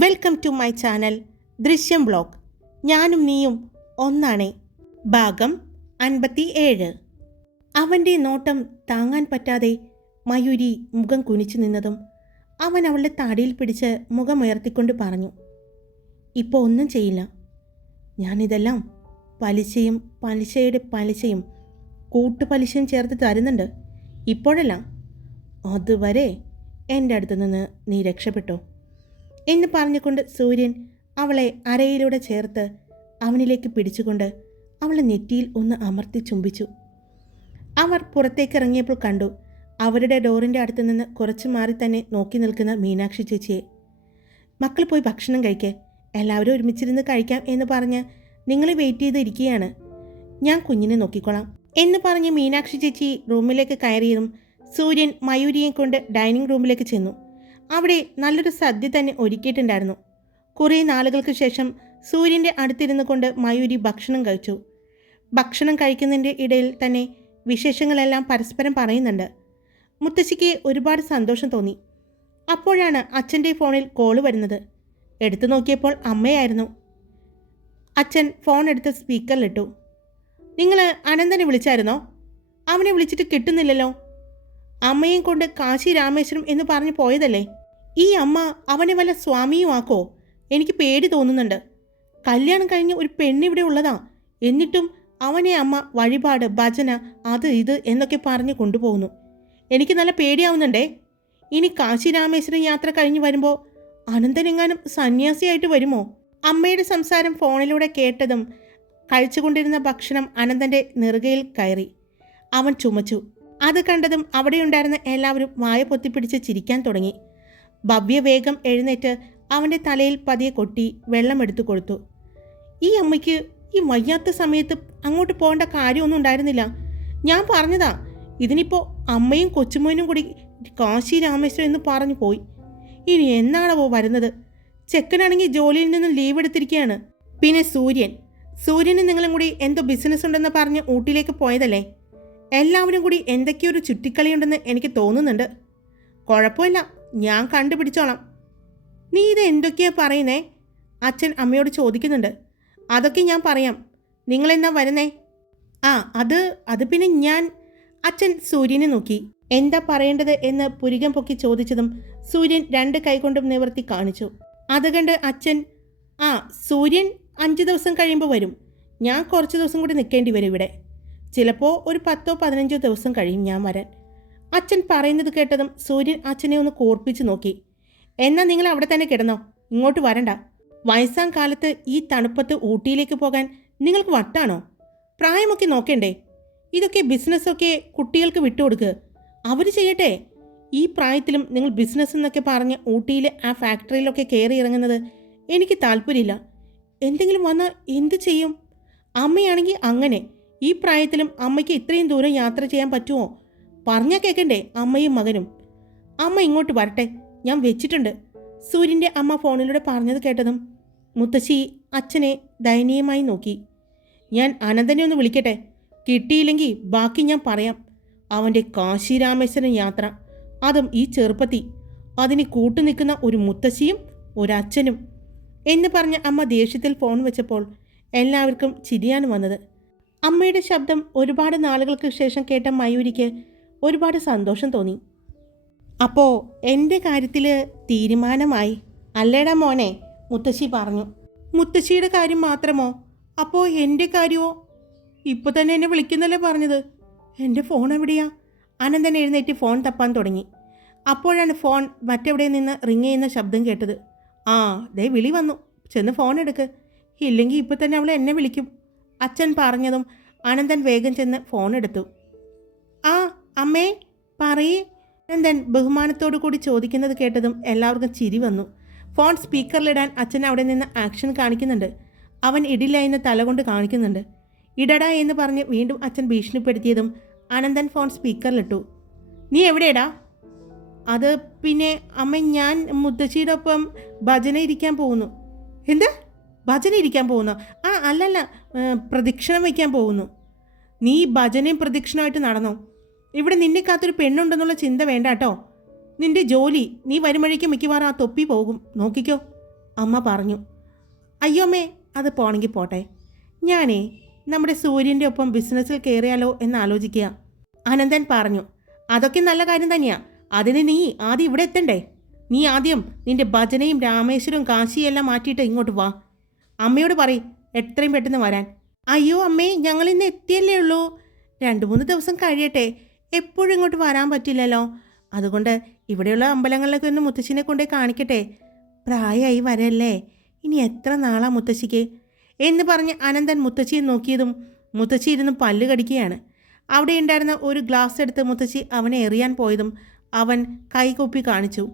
Welcome to my channel ദൃശ്യം blog. ഞാനും നീയും ഒന്നാണേ. ഭാഗം 57. അവൻ്റെ നോട്ടം താങ്ങാൻ പറ്റാതെ മയൂരി മുഖം കുനിച്ചു നിന്നതും അവൻ അവളുടെ താടിയിൽ പിടിച്ച് മുഖമുയർത്തിക്കൊണ്ട് പറഞ്ഞു, ഇപ്പോൾ ഒന്നും ചെയ്യില്ല. ഞാനിതെല്ലാം പലിശയും പലിശയുടെ പലിശയും കൂട്ടുപലിശയും ചേർത്ത് തരുന്നുണ്ട്. ഇപ്പോഴല്ല, അതുവരെ എൻ്റെ അടുത്ത് നിന്ന് നീ രക്ഷപ്പെട്ടോ എന്ന് പറഞ്ഞുകൊണ്ട് സൂര്യൻ അവളെ അരയിലൂടെ ചേർത്ത് അവനിലേക്ക് പിടിച്ചുകൊണ്ട് അവളെ നെറ്റിയിൽ ഒന്ന് അമർത്തി ചുംബിച്ചു. അവർ പുറത്തേക്ക് ഇറങ്ങിയപ്പോൾ കണ്ടു അവരുടെ ഡോറിൻ്റെ അടുത്ത് നിന്ന് കുറച്ച് മാറി തന്നെ നോക്കി നിൽക്കുന്ന മീനാക്ഷി ചേച്ചിയെ. മക്കൾ പോയി ഭക്ഷണം കഴിക്കേ, എല്ലാവരും ഒരുമിച്ചിരുന്ന് കഴിക്കാം എന്ന് പറഞ്ഞ് നിങ്ങൾ വെയിറ്റ് ചെയ്തിരിക്കുകയാണ്, ഞാൻ കുഞ്ഞിനെ നോക്കിക്കോളാം എന്ന് പറഞ്ഞ് മീനാക്ഷി ചേച്ചി റൂമിലേക്ക് കയറിയതും സൂര്യൻ മയൂരിയെ കൊണ്ട് ഡൈനിങ് റൂമിലേക്ക് ചെന്നു. അവിടെ നല്ലൊരു സദ്യ തന്നെ ഒരുക്കിയിട്ടുണ്ടായിരുന്നു. കുറേ നാളുകൾക്ക് ശേഷം സൂര്യൻ്റെ അടുത്തിരുന്നു കൊണ്ട് മയൂരി ഭക്ഷണം കഴിച്ചു. ഭക്ഷണം കഴിക്കുന്നതിൻ്റെ ഇടയിൽ തന്നെ വിശേഷങ്ങളെല്ലാം പരസ്പരം പറയുന്നുണ്ട്. മുത്തശ്ശിക്ക് ഒരുപാട് സന്തോഷം തോന്നി. അപ്പോഴാണ് അച്ഛൻ്റെ ഫോണിൽ കോള് വരുന്നത്. എടുത്തു നോക്കിയപ്പോൾ അമ്മയായിരുന്നു. അച്ഛൻ ഫോൺ എടുത്ത് സ്പീക്കറിലിട്ടു. നിങ്ങൾ അനന്തനെ വിളിച്ചായിരുന്നോ? അവനെ വിളിച്ചിട്ട് കിട്ടുന്നില്ലല്ലോ. അമ്മയും കൊണ്ട് കാശി രാമേശ്വരം എന്ന് പറഞ്ഞു പോയതല്ലേ? ഈ അമ്മ അവനെ വല്ല സ്വാമിയും ആക്കോ? എനിക്ക് പേടി തോന്നുന്നുണ്ട്. കല്യാണം കഴിഞ്ഞ് ഒരു പെണ്ണിവിടെ ഉള്ളതാ, എന്നിട്ടും അവനെ അമ്മ വഴിപാട് ഭജന അത് ഇത് എന്നൊക്കെ പറഞ്ഞ് കൊണ്ടുപോകുന്നു. എനിക്ക് നല്ല പേടിയാവുന്നുണ്ടേ. ഇനി കാശി രാമേശ്വരം യാത്ര കഴിഞ്ഞ് വരുമ്പോൾ അനന്തനെങ്ങാനും സന്യാസിയായിട്ട് വരുമോ? അമ്മയുടെ സംസാരം ഫോണിലൂടെ കേട്ടതും കഴിച്ചുകൊണ്ടിരുന്ന ഭക്ഷണം അനന്തൻ്റെ നെറുകയിൽ കയറി. അവൻ ചുമച്ചു. അത് കണ്ടതും അവിടെയുണ്ടായിരുന്ന എല്ലാവരും വായ പൊത്തിപ്പിടിച്ച് ചിരിക്കാൻ തുടങ്ങി. ഭവ്യ വേഗം എഴുന്നേറ്റ് അവൻ്റെ തലയിൽ പതിയെ കൊട്ടി വെള്ളമെടുത്തു കൊടുത്തു. ഈ അമ്മയ്ക്ക് ഈ വയ്യാത്ത സമയത്ത് അങ്ങോട്ട് പോകേണ്ട കാര്യമൊന്നും ഉണ്ടായിരുന്നില്ല. ഞാൻ പറഞ്ഞതാ, ഇതിനിപ്പോൾ അമ്മയും കൊച്ചുമോനും കൂടി കാശി രാമേശ്വരം എന്ന് പറഞ്ഞു പോയി. ഇനി എന്നാണോ വരുന്നത്? ചെക്കനാണെങ്കിൽ ജോലിയിൽ നിന്നും ലീവ് എടുത്തിരിക്കുകയാണ്. പിന്നെ സൂര്യന് നിങ്ങളും കൂടി എന്തോ ബിസിനസ് ഉണ്ടെന്ന് പറഞ്ഞ് ഊട്ടിയിലേക്ക് പോയതല്ലേ? എല്ലാവരും കൂടി എന്തൊക്കെയൊരു ചുറ്റിക്കളിയുണ്ടെന്ന് എനിക്ക് തോന്നുന്നുണ്ട്. കുഴപ്പമില്ല, ഞാൻ കണ്ടുപിടിച്ചോളാം. നീ ഇത് എന്തൊക്കെയാ പറയുന്നേ? അച്ഛൻ അമ്മയോട് ചോദിക്കുന്നുണ്ട്. അതൊക്കെ ഞാൻ പറയാം, നിങ്ങളെന്നാ വരുന്നേ? അത് പിന്നെ ഞാൻ. അച്ഛൻ സൂര്യനെ നോക്കി. എന്താ പറയേണ്ടത് എന്ന് പുരികം പൊക്കി ചോദിച്ചതും സൂര്യൻ 2 കൈകൊണ്ടും നിവർത്തി കാണിച്ചു. അത് കണ്ട് അച്ഛൻ, സൂര്യൻ 5 ദിവസം കഴിയുമ്പോൾ വരും. ഞാൻ കുറച്ച് ദിവസം കൂടി നിൽക്കേണ്ടി വരും ഇവിടെ. ചിലപ്പോൾ ഒരു 10-15 ദിവസം കഴിയും ഞാൻ വരാൻ. അച്ഛൻ പറയുന്നത് കേട്ടതും സൂര്യൻ അച്ഛനെ ഒന്ന് കോർപ്പിച്ച് നോക്കി. എന്നാൽ നിങ്ങൾ അവിടെ തന്നെ കിടന്നോ, ഇങ്ങോട്ട് വരണ്ട. വയസ്സാം കാലത്ത് ഈ തണുപ്പത്ത് ഊട്ടിയിലേക്ക് പോകാൻ നിങ്ങൾക്ക് വട്ടാണോ? പ്രായമൊക്കെ നോക്കണ്ടേ? ഇതൊക്കെ ബിസിനസ്സൊക്കെ കുട്ടികൾക്ക് വിട്ടുകൊടുക്കുക, അവർ ചെയ്യട്ടെ. ഈ പ്രായത്തിലും നിങ്ങൾ ബിസിനസ് എന്നൊക്കെ പറഞ്ഞ് ഊട്ടിയിലെ ആ ഫാക്ടറിയിലൊക്കെ കയറി ഇറങ്ങുന്നത് എനിക്ക് താല്പര്യമില്ല. എന്തെങ്കിലും വന്നാൽ എന്ത് ചെയ്യും? അമ്മയാണെങ്കിൽ അങ്ങനെ. ഈ പ്രായത്തിലും അമ്മയ്ക്ക് ഇത്രയും ദൂരം യാത്ര ചെയ്യാൻ പറ്റുമോ? പറഞ്ഞാൽ കേൾക്കണ്ടേ അമ്മയും മകനും? അമ്മ ഇങ്ങോട്ട് വരട്ടെ, ഞാൻ വെച്ചിട്ടുണ്ട്. സൂര്യൻ്റെ അമ്മ ഫോണിലൂടെ പറഞ്ഞത് കേട്ടതും മുത്തശ്ശി അച്ഛനെ ദയനീയമായി നോക്കി. ഞാൻ അനന്തനെ ഒന്ന് വിളിക്കട്ടെ, കിട്ടിയില്ലെങ്കിൽ ബാക്കി ഞാൻ പറയാം. അവൻ്റെ കാശി രാമേശ്വരം യാത്ര, അതും ഈ ചെറുപ്പത്തി, അതിന് കൂട്ടുനിൽക്കുന്ന ഒരു മുത്തശ്ശിയും ഒരച്ഛനും എന്ന് പറഞ്ഞ അമ്മ ദേഷ്യത്തിൽ ഫോൺ വെച്ചപ്പോൾ എല്ലാവർക്കും ചിരിയാണ് വന്നത്. അമ്മയുടെ ശബ്ദം ഒരുപാട് നാളുകൾക്ക് ശേഷം കേട്ട മയൂരിക്ക് ഒരുപാട് സന്തോഷം തോന്നി. അപ്പോൾ എൻ്റെ കാര്യത്തിൽ തീരുമാനമായി അല്ലേടാ മോനെ? മുത്തശ്ശി പറഞ്ഞു. മുത്തശ്ശിയുടെ കാര്യം മാത്രമോ? അപ്പോൾ എൻ്റെ കാര്യമോ? ഇപ്പോൾ തന്നെ എന്നെ വിളിക്കുന്നല്ലേ പറഞ്ഞത്. എൻ്റെ ഫോൺ എവിടെയാ? അനന്തൻ എഴുന്നേറ്റ് ഫോൺ തപ്പാൻ തുടങ്ങി. അപ്പോഴാണ് ഫോൺ മറ്റെവിടെ നിന്ന് റിങ് ചെയ്യുന്ന ശബ്ദം കേട്ടത്. ദേ വിളി വന്നു, ചെന്ന് ഫോൺ എടുക്ക്, ഇല്ലെങ്കിൽ ഇപ്പോൾ തന്നെ അവൾ എന്നെ വിളിക്കും. അച്ഛൻ പറഞ്ഞതും അനന്തൻ വേഗം ചെന്ന് ഫോൺ എടുത്തു. അമ്മേ പറയേ? അനന്തൻ ബഹുമാനത്തോടു കൂടി ചോദിക്കുന്നത് കേട്ടതും എല്ലാവർക്കും ചിരി വന്നു. ഫോൺ സ്പീക്കറിലിടാൻ അച്ഛൻ അവിടെ നിന്ന് ആക്ഷൻ കാണിക്കുന്നുണ്ട്. അവൻ ഇടില്ല എന്ന് തലകൊണ്ട് കാണിക്കുന്നുണ്ട്. ഇടടാ എന്ന് പറഞ്ഞ് വീണ്ടും അച്ഛൻ ഭീഷണിപ്പെടുത്തിയതും അനന്തൻ ഫോൺ സ്പീക്കറിലിട്ടു. നീ എവിടെയാടാ? അത് പിന്നെ അമ്മ, ഞാൻ മുത്തശ്ശിയുടെ ഒപ്പം ഭജന ഇരിക്കാൻ പോകുന്നു. എന്താ ഭജന ഇരിക്കാൻ പോകുന്നു? അല്ലല്ല, പ്രദക്ഷിണം വയ്ക്കാൻ പോകുന്നു. നീ ഭജനയും പ്രദക്ഷിണമായിട്ട് നടന്നോ? ഇവിടെ നിന്നെ കാത്തൊരു പെണ്ണുണ്ടെന്നുള്ള ചിന്ത വേണ്ട കേട്ടോ. നിന്റെ ജോലി, നീ വരുമ്പോഴേക്കും മിക്കവാറും ആ തൊപ്പി പോകും, നോക്കിക്കോ. അമ്മ പറഞ്ഞു. അയ്യോ അമ്മേ, അത് പോണെങ്കിൽ പോട്ടെ. ഞാനേ നമ്മുടെ സൂര്യൻ്റെ ഒപ്പം ബിസിനസ്സിൽ കയറിയാലോ എന്ന് ആലോചിക്കുക. അനന്തൻ പറഞ്ഞു. അതൊക്കെ നല്ല കാര്യം തന്നെയാ. അതിന് നീ ആദ്യം ഇവിടെ എത്തണ്ടേ? നീ ആദ്യം നിന്റെ ഭജനയും രാമേശ്വരവും കാശിയെല്ലാം മാറ്റിയിട്ട് ഇങ്ങോട്ട് വാ. അമ്മയോട് പറയും എത്രയും പെട്ടെന്ന് വരാൻ. അയ്യോ അമ്മേ, ഞങ്ങൾ ഇന്ന് എത്തിയല്ലേ ഉള്ളൂ. 2-3 ദിവസം കഴിയട്ടെ. എപ്പോഴും ഇങ്ങോട്ട് വരാൻ പറ്റില്ലല്ലോ. അതുകൊണ്ട് ഇവിടെയുള്ള അമ്പലങ്ങളിലൊക്കെ ഒന്ന് മുത്തശ്ശിനെ കൊണ്ടേ കാണിക്കട്ടെ. പ്രായമായി വരല്ലേ, ഇനി എത്ര നാളാ മുത്തശ്ശിക്ക് എന്ന് പറഞ്ഞ് അനന്തൻ മുത്തശ്ശിയെ നോക്കിയതും മുത്തശ്ശി ഇരുന്ന് പല്ല് കടിക്കുകയാണ്. അവിടെ ഉണ്ടായിരുന്ന ഒരു ഗ്ലാസ് എടുത്ത് മുത്തശ്ശി അവനെ എറിയാൻ പോയതും അവൻ കൈകൊപ്പി കാണിച്ചു.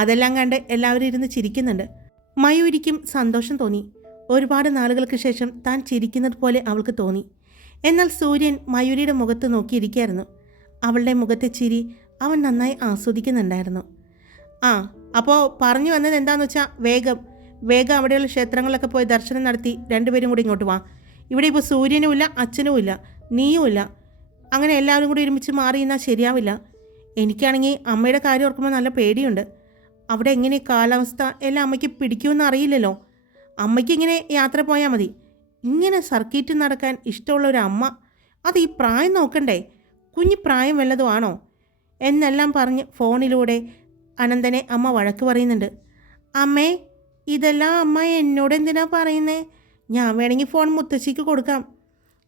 അതെല്ലാം കണ്ട് എല്ലാവരും ഇരുന്ന് ചിരിക്കുന്നുണ്ട്. മയൂരിക്കും സന്തോഷം തോന്നി. ഒരുപാട് നാളുകൾക്ക് ശേഷം താൻ ചിരിക്കുന്നത് പോലെ അവൾക്ക് തോന്നി. എന്നാൽ സൂര്യൻ മയൂരിയുടെ മുഖത്ത് നോക്കിയിരിക്കുകയായിരുന്നു. അവളുടെ മുഖത്തെ ചിരി അവൻ നന്നായി ആസ്വദിക്കുന്നുണ്ടായിരുന്നു. അപ്പോൾ പറഞ്ഞു വന്നത് എന്താണെന്ന് വെച്ചാൽ വേഗം അവിടെയുള്ള ക്ഷേത്രങ്ങളിലൊക്കെ പോയി ദർശനം നടത്തി 2 പേരും കൂടി ഇങ്ങോട്ട് വാ. ഇവിടെ ഇപ്പോൾ സൂര്യനുമില്ല, അച്ഛനുമില്ല, നീയുമില്ല. അങ്ങനെ എല്ലാവരും കൂടി ഒരുമിച്ച് മാറി എന്നാൽ ശരിയാവില്ല. എനിക്കാണെങ്കിൽ അമ്മയുടെ കാര്യം ഓർക്കുമ്പോൾ നല്ല പേടിയുണ്ട്. അവിടെ എങ്ങനെ കാലാവസ്ഥ എല്ലാം അമ്മയ്ക്ക് പിടിക്കുമെന്ന് അറിയില്ലല്ലോ. അമ്മയ്ക്ക് ഇങ്ങനെ യാത്ര പോയാൽ മതി. ഇങ്ങനെ സർക്കിറ്റ് നടക്കാൻ ഇഷ്ടമുള്ള ഒരു അമ്മ, അത് ഈ പ്രായം നോക്കണ്ടേ? കുഞ്ഞു പ്രായം വല്ലതും ആണോ എന്നെല്ലാം പറഞ്ഞ് ഫോണിലൂടെ അനന്തനെ അമ്മ വഴക്ക് പറയുന്നുണ്ട്. അമ്മേ, ഇതെല്ലാം അമ്മ എന്നോട് എന്തിനാ പറയുന്നേ? ഞാൻ വേണമെങ്കിൽ ഫോൺ മുത്തശ്ശിക്ക് കൊടുക്കാം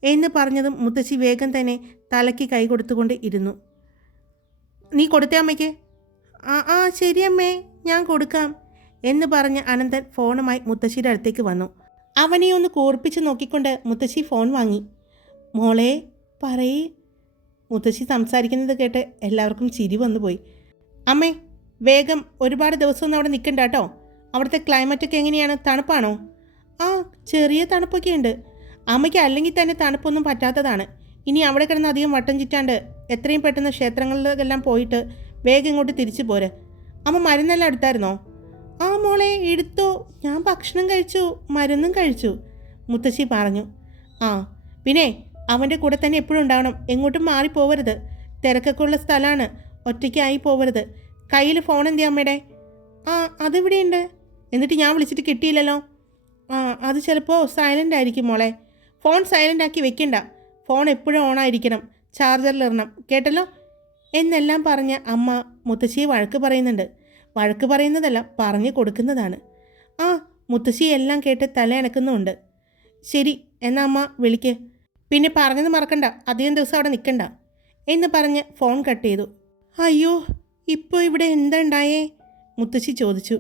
എന്ന് പറഞ്ഞതും മുത്തശ്ശി വേഗം തന്നെ തലയ്ക്ക് കൈ കൊടുത്തുകൊണ്ട് ഇരുന്നു. നീ കൊടുത്തേ അമ്മയ്ക്ക്? ആ ശരി അമ്മേ, ഞാൻ കൊടുക്കാം എന്ന് പറഞ്ഞ് അനന്തൻ ഫോണുമായി മുത്തശ്ശിയുടെ അടുത്തേക്ക് വന്നു. അവനെ ഒന്ന് കൂർപ്പിച്ച് നോക്കിക്കൊണ്ട് മുത്തശ്ശി ഫോൺ വാങ്ങി. മോളെ പറയേ. മുത്തശ്ശി സംസാരിക്കുന്നത് കേട്ട് എല്ലാവർക്കും ചിരി വന്നുപോയി. അമ്മേ, വേഗം ഒരുപാട് ദിവസമൊന്നും അവിടെ നിൽക്കണ്ട കേട്ടോ. അവിടുത്തെ ക്ലൈമറ്റൊക്കെ എങ്ങനെയാണ്? തണുപ്പാണോ? ചെറിയ തണുപ്പൊക്കെ ഉണ്ട്. അമ്മയ്ക്ക് അല്ലെങ്കിൽ തന്നെ തണുപ്പൊന്നും പറ്റാത്തതാണ്. ഇനി അവിടെ കിടന്ന് അധികം വട്ടം ചുറ്റാണ്ട് എത്രയും പെട്ടെന്ന് ക്ഷേത്രങ്ങളിലെല്ലാം പോയിട്ട് വേഗം ഇങ്ങോട്ട് തിരിച്ചു പോരെ. അമ്മ മരുന്നെല്ലാം എടുത്തായിരുന്നോ? മോളെ എടുത്തോ, ഞാൻ ഭക്ഷണം കഴിച്ചു, മരുന്നും കഴിച്ചു, മുത്തശ്ശി പറഞ്ഞു. പിന്നെ അവൻ്റെ കൂടെ തന്നെ എപ്പോഴും ഉണ്ടാവണം. എങ്ങോട്ടും മാറിപ്പോവരുത്. തിരക്കൊക്കെ ഉള്ള സ്ഥലമാണ്. ഒറ്റയ്ക്കായി പോവരുത്. കയ്യിൽ ഫോൺ എന്തിയാ അമ്മയുടെ? അതിവിടെയുണ്ട്. എന്നിട്ട് ഞാൻ വിളിച്ചിട്ട് കിട്ടിയില്ലല്ലോ. അത് ചിലപ്പോൾ സൈലൻ്റ് ആയിരിക്കും മോളെ. ഫോൺ സൈലൻ്റ് ആക്കി വെക്കണ്ട. ഫോൺ എപ്പോഴും ഓണായിരിക്കണം. ചാർജറിലിടണം, കേട്ടല്ലോ എന്നെല്ലാം പറഞ്ഞ് അമ്മ മുത്തശ്ശിയെ വഴക്ക് പറയുന്നുണ്ട്. വഴക്ക് പറയുന്നതല്ല, പറഞ്ഞു കൊടുക്കുന്നതാണ്. മുത്തശ്ശി എല്ലാം കേട്ട് തലയണക്കുന്നുമുണ്ട്. ശരി, എന്നാ അമ്മ വിളിക്ക്. പിന്നെ പറഞ്ഞത് മറക്കണ്ട, അധികം ദിവസം അവിടെ നിൽക്കണ്ട എന്ന് പറഞ്ഞ് ഫോൺ കട്ട് ചെയ്തു. അയ്യോ, ഇപ്പോൾ ഇവിടെ എന്താ ഉണ്ടായേ? മുത്തശ്ശി ചോദിച്ചു.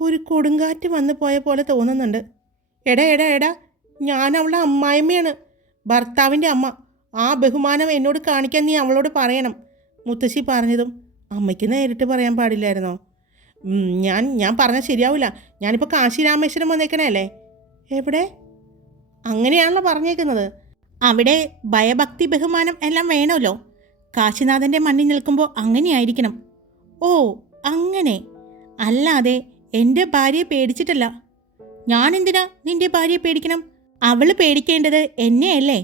ഒരു കൊടുങ്കാറ്റ് വന്നു പോയ പോലെ തോന്നുന്നുണ്ട്. എടാ, ഞാൻ അവളുടെ അമ്മായിമ്മയാണ്, ഭർത്താവിൻ്റെ അമ്മ. ആ ബഹുമാനം എന്നോട് കാണിക്കാൻ നീ അവളോട് പറയണം, മുത്തശ്ശി പറഞ്ഞതും അമ്മയ്ക്ക് നേരിട്ട് പറയാൻ പാടില്ലായിരുന്നോ? ഞാൻ പറഞ്ഞാൽ ശരിയാവില്ല. ഞാനിപ്പോൾ കാശി രാമേശ്വരം വന്നേക്കണേ. എവിടെ? അങ്ങനെയാണല്ലോ പറഞ്ഞേക്കുന്നത്. അവിടെ ഭയഭക്തി ബഹുമാനം എല്ലാം വേണമല്ലോ. കാശിനാഥൻ്റെ മണ്ണിൽ നിൽക്കുമ്പോൾ അങ്ങനെയായിരിക്കണം. അങ്ങനെ. അല്ലാതെ എൻ്റെ ഭാര്യയെ പേടിച്ചിട്ടല്ല. ഞാൻ എന്തിനാ നിൻ്റെ ഭാര്യയെ പേടിക്കണം? അവൾ പേടിക്കേണ്ടത് എന്നെയല്ലേ,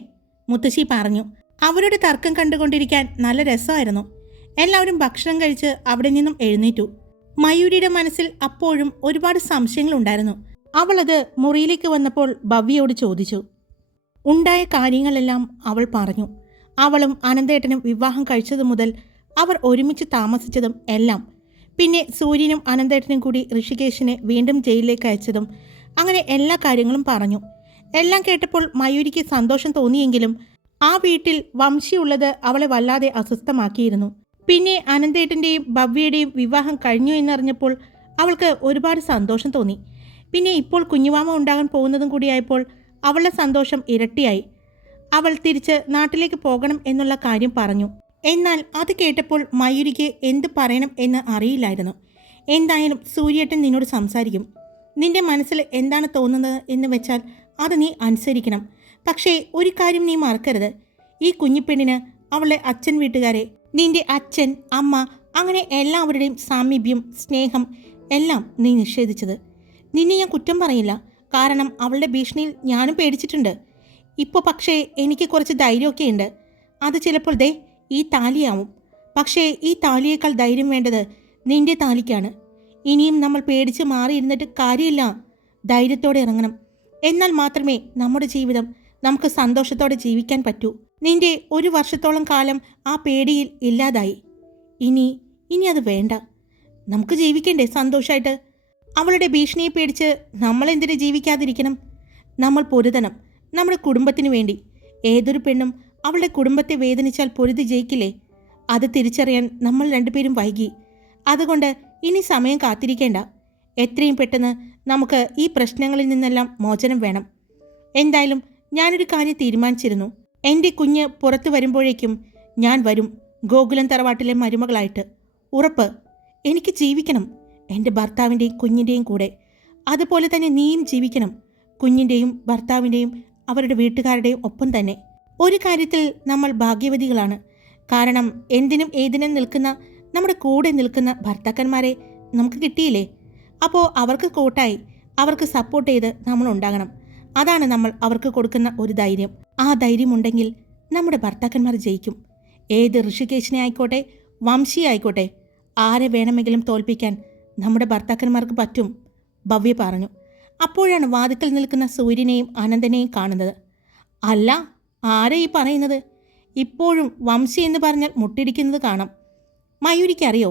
മുത്തശ്ശി പറഞ്ഞു. അവരുടെ തർക്കം കണ്ടുകൊണ്ടിരിക്കാൻ നല്ല രസമായിരുന്നു. എല്ലാവരും ഭക്ഷണം കഴിച്ച് അവിടെ നിന്നും എഴുന്നേറ്റു. മയൂരിയുടെ മനസ്സിൽ അപ്പോഴും ഒരുപാട് സംശയങ്ങളുണ്ടായിരുന്നു. അവളത് മുറിയിലേക്ക് വന്നപ്പോൾ ഭവ്യയോട് ചോദിച്ചു. ഉണ്ടായ കാര്യങ്ങളെല്ലാം അവൾ പറഞ്ഞു. അവളും അനന്തേട്ടനും വിവാഹം കഴിച്ചതു മുതൽ അവർ ഒരുമിച്ച് താമസിച്ചതും എല്ലാം, പിന്നെ സൂര്യനും അനന്തേട്ടനും കൂടി ഋഷികേശിനെ വീണ്ടും ജയിലിലേക്ക് അയച്ചതും, അങ്ങനെ എല്ലാ കാര്യങ്ങളും പറഞ്ഞു. എല്ലാം കേട്ടപ്പോൾ മയൂരിക്ക് സന്തോഷം തോന്നിയെങ്കിലും ആ വീട്ടിൽ വംശിയുള്ളത് അവളെ വല്ലാതെ അസ്വസ്ഥമാക്കിയിരുന്നു. പിന്നെ അനന്തേട്ടൻ്റെയും ഭവ്യയുടെയും വിവാഹം കഴിഞ്ഞു എന്നറിഞ്ഞപ്പോൾ അവൾക്ക് ഒരുപാട് സന്തോഷം തോന്നി. പിന്നെ ഇപ്പോൾ കുഞ്ഞുമാമ ഉണ്ടാകാൻ പോകുന്നതും കൂടിയായപ്പോൾ അവളുടെ സന്തോഷം ഇരട്ടിയായി. അവൾ തിരിച്ച് നാട്ടിലേക്ക് പോകണം എന്നുള്ള കാര്യം പറഞ്ഞു. എന്നാൽ അത് കേട്ടപ്പോൾ മയൂരിക്ക് എന്ത് പറയണം എന്ന് അറിയില്ലായിരുന്നു. എന്തായാലും സൂര്യേട്ടൻ നിന്നോട് സംസാരിക്കും. നിന്റെ മനസ്സിൽ എന്താണ് തോന്നുന്നത് എന്ന് വെച്ചാൽ അത് നീ അനുസരിക്കണം. പക്ഷേ ഒരു കാര്യം നീ മറക്കരുത്. ഈ കുഞ്ഞിപ്പെണ്ണിന് അവളുടെ അച്ഛൻ വീട്ടുകാരെ, നിന്റെ അച്ഛൻ, അമ്മ, അങ്ങനെ എല്ലാവരുടെയും സാമീപ്യം, സ്നേഹം എല്ലാം നീ നിഷേധിച്ചത്. നിന്നെ ഞാൻ കുറ്റം പറയില്ല. കാരണം അവളുടെ ഭീഷണിയിൽ ഞാനും പേടിച്ചിട്ടുണ്ട്. ഇപ്പോൾ പക്ഷേ എനിക്ക് കുറച്ച് ധൈര്യമൊക്കെ ഉണ്ട്. അത് ചിലപ്പോൾ ഈ താലിയാവും. പക്ഷേ ഈ താലിയേക്കാൾ ധൈര്യം വേണ്ടത് നിന്റെ താലിക്കാണ്. ഇനിയും നമ്മൾ പേടിച്ച് മാറിയിരുന്നിട്ട് കാര്യമില്ല. ധൈര്യത്തോടെ ഇറങ്ങണം. എന്നാൽ മാത്രമേ നമ്മുടെ ജീവിതം നമുക്ക് സന്തോഷത്തോടെ ജീവിക്കാൻ പറ്റൂ. നിന്റെ 1 വർഷത്തോളം കാലം ആ പേടിയിൽ ഇല്ലാതായി. ഇനി അത് വേണ്ട. നമുക്ക് ജീവിക്കണ്ടേ സന്തോഷമായിട്ട്? അവളുടെ ഭീഷണിയെ പേടിച്ച് നമ്മളെന്തിനു ജീവിക്കാതിരിക്കണം? നമ്മൾ പൊരുതണം നമ്മുടെ കുടുംബത്തിനു വേണ്ടി. ഏതൊരു പെണ്ണും അവളുടെ കുടുംബത്തെ വേദനിച്ചാൽ പൊരുതി ജയിക്കില്ലേ? അത് തിരിച്ചറിയാൻ നമ്മൾ രണ്ടുപേരും വൈകി. അതുകൊണ്ട് ഇനി സമയം കാത്തിരിക്കേണ്ട. എത്രയും പെട്ടെന്ന് നമുക്ക് ഈ പ്രശ്നങ്ങളിൽ നിന്നെല്ലാം മോചനം വേണം. എന്തായാലും ഞാനൊരു കാര്യം തീരുമാനിച്ചിരുന്നു. എൻ്റെ കുഞ്ഞ് പുറത്തു വരുമ്പോഴേക്കും ഞാൻ വരും, ഗോകുലം തറവാട്ടിലെ മരുമകളായിട്ട്. ഉറപ്പ്. എനിക്ക് ജീവിക്കണം എൻ്റെ ഭർത്താവിൻ്റെയും കുഞ്ഞിൻ്റെയും കൂടെ. അതുപോലെ തന്നെ നീയും ജീവിക്കണം, കുഞ്ഞിൻ്റെയും ഭർത്താവിൻ്റെയും അവരുടെ വീട്ടുകാരുടെയും ഒപ്പം തന്നെ. ഒരു കാര്യത്തിൽ നമ്മൾ ഭാഗ്യവതികളാണ്. കാരണം എന്തിനും ഏതിനും നിൽക്കുന്ന, നമ്മുടെ കൂടെ നിൽക്കുന്ന ഭർത്താക്കന്മാരെ നമുക്ക് കിട്ടിയില്ലേ? അപ്പോൾ അവർക്ക് കൂട്ടായി, അവർക്ക് സപ്പോർട്ട് ചെയ്ത് നമ്മൾ ഉണ്ടാകണം. അതാണ് നമ്മൾ അവർക്ക് കൊടുക്കുന്ന ഒരു ധൈര്യം. ആ ധൈര്യമുണ്ടെങ്കിൽ നമ്മുടെ ഭർത്താക്കന്മാർ ജയിക്കും. ഏത് ഋഷികേശിനെ ആയിക്കോട്ടെ, വംശിയെ ആയിക്കോട്ടെ, ആരെ വേണമെങ്കിലും തോൽപ്പിക്കാൻ നമ്മുടെ ഭർത്താക്കന്മാർക്ക് പറ്റും, ഭവ്യ പറഞ്ഞു. അപ്പോഴാണ് വാതിക്കൽ നിൽക്കുന്ന സൂര്യനെയും അനന്തനെയും കാണുന്നത്. അല്ല, ആരെ ഈ പറയുന്നത്? ഇപ്പോഴും വംശി എന്ന് പറഞ്ഞാൽ മുട്ടിടിക്കുന്നത് കാണാം. മയൂരിക്കറിയോ,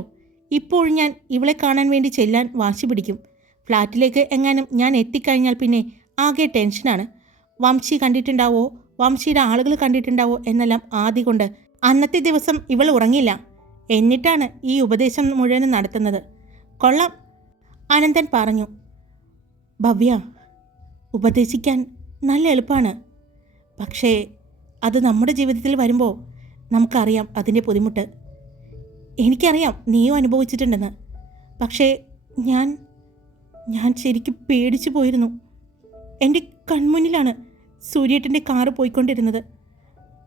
ഇപ്പോഴും ഞാൻ ഇവളെ കാണാൻ വേണ്ടി ചെല്ലാൻ വാശി പിടിക്കും. ഫ്ലാറ്റിലേക്ക് എങ്ങാനും ഞാൻ എത്തിക്കഴിഞ്ഞാൽ പിന്നെ ആകെ ടെൻഷനാണ്. വംശി കണ്ടിട്ടുണ്ടാവോ, വംശിയുടെ ആളുകൾ കണ്ടിട്ടുണ്ടാവോ എന്നെല്ലാം ആദി കൊണ്ട് അന്നത്തെ ദിവസം ഇവൾ ഉറങ്ങില്ല. എന്നിട്ടാണ് ഈ ഉപദേശം മുഴുവനും നടത്തുന്നത്. കൊള്ളാം, അനന്തൻ പറഞ്ഞു. ഭവ്യ, ഉപദേശിക്കാൻ നല്ല എളുപ്പമാണ്. പക്ഷേ അത് നമ്മുടെ ജീവിതത്തിൽ വരുമ്പോൾ നമുക്കറിയാം അതിൻ്റെ ബുദ്ധിമുട്ട്. എനിക്കറിയാം നീയും അനുഭവിച്ചിട്ടുണ്ടെന്ന്. പക്ഷേ ഞാൻ ശരിക്കും പേടിച്ചു പോയിരുന്നു. എൻ്റെ കൺമുന്നിലാണ് സൂര്യേട്ടൻ്റെ കാറ് പോയിക്കൊണ്ടിരുന്നത്.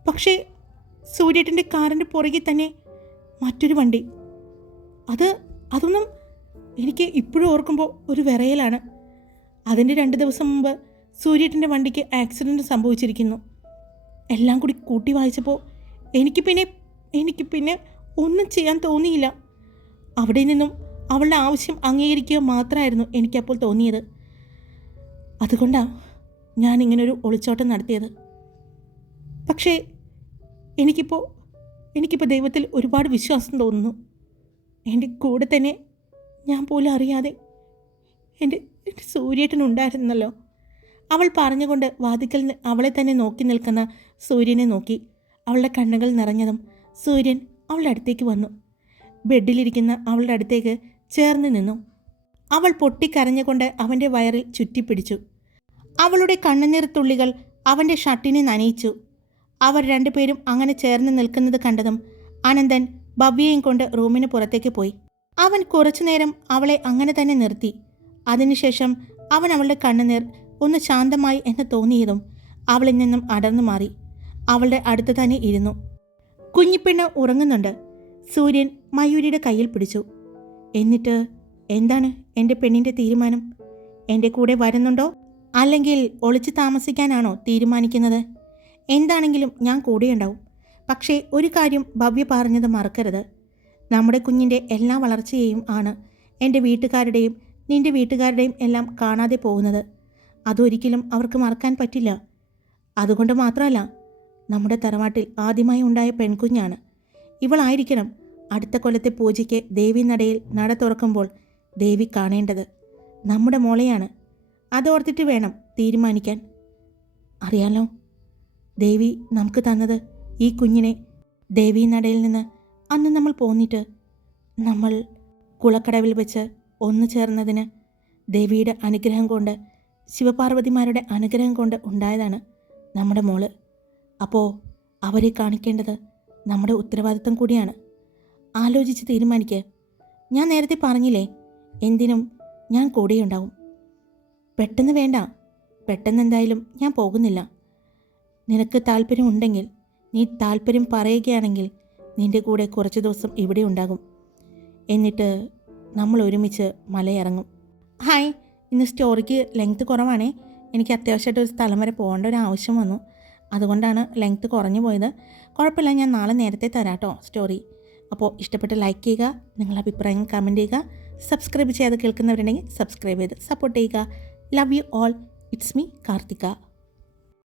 പക്ഷേ സൂര്യേട്ടൻ്റെ കാറിൻ്റെ പുറകിൽ തന്നെ മറ്റൊരു വണ്ടി. അതൊന്നും എനിക്ക് ഇപ്പോഴും ഓർക്കുമ്പോൾ ഒരു വിറയലാണ്. അതിൻ്റെ 2 ദിവസം മുമ്പ് സൂര്യേട്ടൻ്റെ വണ്ടിക്ക് ആക്സിഡൻറ്റ് സംഭവിച്ചിരിക്കുന്നു. എല്ലാം കൂടി കൂട്ടി വായിച്ചപ്പോൾ എനിക്ക് പിന്നെ ഒന്നും ചെയ്യാൻ തോന്നിയില്ല. അവിടെ നിന്നും അവളുടെ ആവശ്യം അംഗീകരിക്കുക മാത്രമായിരുന്നു എനിക്കപ്പോൾ തോന്നിയത്. അതുകൊണ്ടാണ് ഞാൻ ഇങ്ങനൊരു ഒളിച്ചോട്ടം നടത്തിയത്. പക്ഷേ എനിക്കിപ്പോൾ ദൈവത്തിൽ ഒരുപാട് വിശ്വാസം തോന്നുന്നു. എൻ്റെ കൂടെ തന്നെ ഞാൻ പോലും അറിയാതെ എൻ്റെ സൂര്യേട്ടനുണ്ടായിരുന്നല്ലോ. അവൾ പറഞ്ഞുകൊണ്ട് വാതിക്കൽ അവളെ തന്നെ നോക്കി നിൽക്കുന്ന സൂര്യനെ നോക്കി. അവളുടെ കണ്ണുകൾ നിറഞ്ഞതും സൂര്യൻ അവളുടെ അടുത്തേക്ക് വന്നു. ബെഡിലിരിക്കുന്ന അവളുടെ അടുത്തേക്ക് ചേർന്ന് നിന്നു. അവൾ പൊട്ടിക്കരഞ്ഞുകൊണ്ട് അവൻ്റെ വയറിൽ ചുറ്റിപ്പിടിച്ചു. അവളുടെ കണ്ണുനീർ തുള്ളികൾ അവൻ്റെ ഷർട്ടിനെ നനയിച്ചു. അവർ രണ്ടുപേരും അങ്ങനെ ചേർന്ന് നിൽക്കുന്നത് കണ്ടതും അനന്തൻ ഭവ്യയും കൊണ്ട് റൂമിന് പുറത്തേക്ക് പോയി. അവൻ കുറച്ചുനേരം അവളെ അങ്ങനെ തന്നെ നിർത്തി. അതിനുശേഷം അവൻ അവളുടെ കണ്ണുനീർ ഒന്ന് ശാന്തമായി എന്ന് തോന്നിയതും അവളിൽ നിന്നും അടർന്നു മാറി അവളുടെ അടുത്ത് തന്നെ ഇരുന്നു. കുഞ്ഞിപ്പെണ്ണ് ഉറങ്ങുന്നുണ്ട്. സൂര്യൻ മയൂരിയുടെ കയ്യിൽ പിടിച്ചു. എന്നിട്ട് എന്താണ് എൻ്റെ പെണ്ണിൻ്റെ തീരുമാനം? എൻ്റെ കൂടെ വരുന്നുണ്ടോ, അല്ലെങ്കിൽ ഒളിച്ച് താമസിക്കാനാണോ തീരുമാനിക്കുന്നത്? എന്താണെങ്കിലും ഞാൻ കൂടെയുണ്ടാവും. പക്ഷേ ഒരു കാര്യം ഭവ്യ പറഞ്ഞത് മറക്കരുത്. നമ്മുടെ കുഞ്ഞിൻ്റെ എല്ലാ വളർച്ചയെയും ആണ് എൻ്റെ വീട്ടുകാരുടെയും നിൻ്റെ വീട്ടുകാരുടെയും എല്ലാം കാണാതെ പോകുന്നത്. അതൊരിക്കലും അവർക്ക് മറക്കാൻ പറ്റില്ല. അതുകൊണ്ട് മാത്രമല്ല, നമ്മുടെ തറവാട്ടിൽ ആദ്യമായി ഉണ്ടായ പെൺകുഞ്ഞാണ് ഇവളായിരിക്കണം അടുത്ത കൊല്ലത്തെ പൂജയ്ക്ക് ദേവി നടയിൽ നട തുറക്കുമ്പോൾ ദേവി കാണേണ്ടത്. നമ്മുടെ മോളെയാണ്. അതോർത്തിട്ട് വേണം തീരുമാനിക്കാൻ. അറിയാലോ, ദേവി നമുക്ക് തന്നത് ഈ കുഞ്ഞിനെ. ദേവി നടയിൽ നിന്ന് അന്ന് നമ്മൾ പോന്നിട്ട് നമ്മൾ കുളക്കടവിൽ വെച്ച് ഒന്നു ചേർന്നതിന് ദേവിയുടെ അനുഗ്രഹം കൊണ്ട്, ശിവപാർവതിമാരുടെ അനുഗ്രഹം കൊണ്ട് ഉണ്ടായതാണ് നമ്മുടെ മോള്. അപ്പോൾ അവരെ കാണിക്കേണ്ടത് നമ്മുടെ ഉത്തരവാദിത്തം കൂടിയാണ്. ആലോചിച്ച് തീരുമാനിക്കുക. ഞാൻ നേരത്തെ പറഞ്ഞില്ലേ, എന്തിനും ഞാൻ കൂടെയുണ്ടാവും. പെട്ടെന്ന് വേണ്ട, പെട്ടെന്ന് എന്തായാലും ഞാൻ പോകുന്നില്ല. നിനക്ക് താല്പര്യമുണ്ടെങ്കിൽ, നീ താല്പര്യം പറയുകയാണെങ്കിൽ നിൻ്റെ കൂടെ കുറച്ച് ദിവസം ഇവിടെ ഉണ്ടാകും. എന്നിട്ട് നമ്മൾ ഒരുമിച്ച് മലയിറങ്ങും. ഹായ്, ഇന്ന് സ്റ്റോറിക്ക് ലെങ്ത്ത് കുറവാണേ. എനിക്ക് അത്യാവശ്യമായിട്ട് ഒരു സ്ഥലം വരെ പോകേണ്ട ഒരു ആവശ്യം വന്നു. അതുകൊണ്ടാണ് ലെങ്ത്ത് കുറഞ്ഞു പോയത്. കുഴപ്പമില്ല, ഞാൻ നാളെ നേരത്തെ തരാം കേട്ടോ സ്റ്റോറി. അപ്പോൾ ഇഷ്ടപ്പെട്ട് ലൈക്ക് ചെയ്യുക, നിങ്ങളുടെ അഭിപ്രായങ്ങൾ കമൻറ്റ് ചെയ്യുക. സബ്സ്ക്രൈബ് ചെയ്യാതെ കേൾക്കുന്നവരുണ്ടെങ്കിൽ സബ്സ്ക്രൈബ് ചെയ്ത് സപ്പോർട്ട് ചെയ്യുക. Love you all. It's me Karthika.